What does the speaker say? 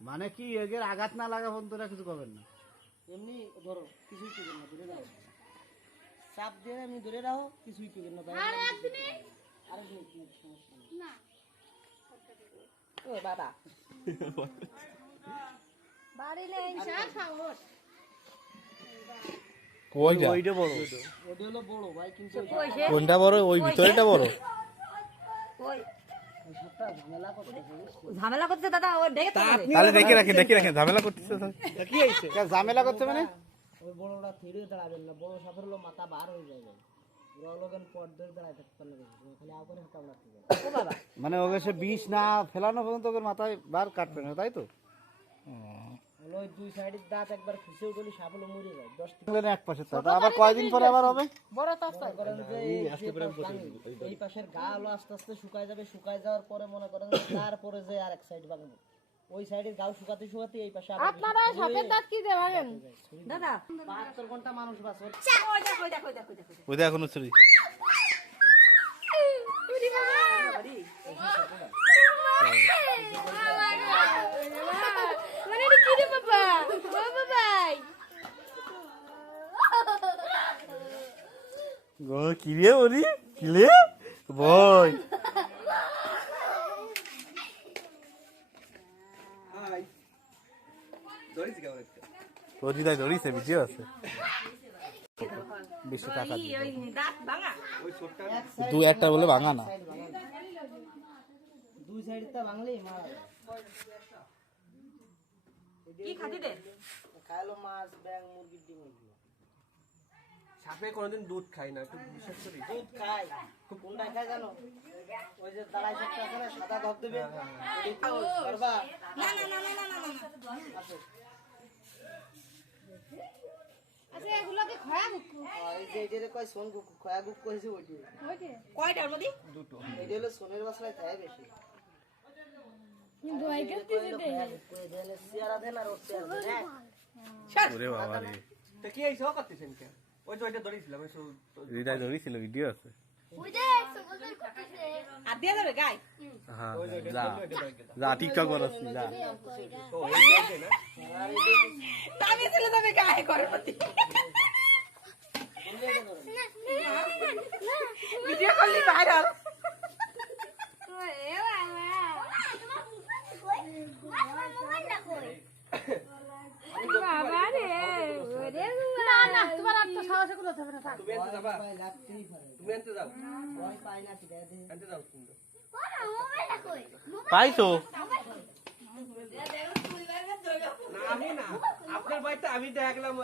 মানে কি এগের আঘাত না লাগা পর্যন্ত তোরা কিছু করবেন না। এমনি ধরো কিছুই করবেন না ধরে রাখো। চাপ দিয়ে এমনি ধরে রাখো কিছুই করবেন না বাইরে আরেকদিন কি সমস্যা নেই ও বাবা। বাড়ি নেই। সাহস। ওইটা ওইটা বড়। ওটা হলো বড় ভাই কিন্তু কোনটা বড়? ওই ভিতরেটা বড়। ওই ঝামেলা করতে করছে দাদা ও ডেকে তো তাহলে দেখে রাখেন দেখে রাখেন ঝামেলা করতেছে কি হয়েছে? ঝামেলা করতে মানে? ওই বড়টা থেড়ে দাঁড়াবেন না বড় সাপের হলো মাথা বার হয়ে যাবে। মানে ওকে সে বিষ না ফেলানো পর্যন্ত ওকে মাথায় বার কাটবে না তাই তো? দুই সাইডের দাঁত একবার খুশি উঠলে সাপ মরে যায়। দশ এক পাশে আবার কয়দিন পরে আবার হবে? বড় তো করেন যে এই যে পাশ ভাঙে, এই পাশের গা আস্তে আস্তে শুকায় যাবে শুকায় যাওয়ার পরে মনে করেন তারপরে যে আরেক সাইড ভাঙবে ওই সাইডের গাও শুকাতে শুকাতে এই পাশে আপনারা সাপের দাঁত কি দিয়ে ভাবেন দাদা। ঘণ্টা মানুষ বাঁচবে। ওই দেখো দেখো দেখো ওই দেখো ওইটা এখনও ছুরি মানে এটা কি রে বাবা বাবা ভাই গো কি রে ওরি কি রে বই ওরি তাই ধরিছে ভিডিও আছে বেশি টাকা দিয়ে ওই দাঁত ভাঙা দু একটা বলে ভাঙা না দুই সাইডটা ভাঙলেই মারা কি খাতি দে খাইলো মাছ ব্যাং মুরগির ডিম। সাপে কোনোদিন দুধ খাই না একটু বিশ্বাস করি। দুধ খায় কোনটা খায় জানো? ওই যে দাঁড়াই একটা আছে না সাদা না না না না না না আচ্ছা এগুলোকে খয়া মুখ এই যে এটারে কয় সোন গুক খয়া গুক কইছে ওইটি কয়টার মধ্যে? এটা হলো সোনের বেশি। কি এইসব করতেছেন কে ওই তো ওইটা ধরেছিলাম ওই সব- হৃদয় ধরিছিল ভিডিও আছে। দিয়ে যাবে গাই? হ্যাঁ যা যা। টিকটক করছিস যা ও, এই যে আছে না? আমি চলে যাবে গায়ে করে প্রতি ভিডিও করলি ভাইরাল তুমি আনতে যাবা? তুমি আনতে যাও? পাই না আনতে যাও কিন্তু পাইছো? না আমি না। আপনার বাড়িতে আমি দেখলাম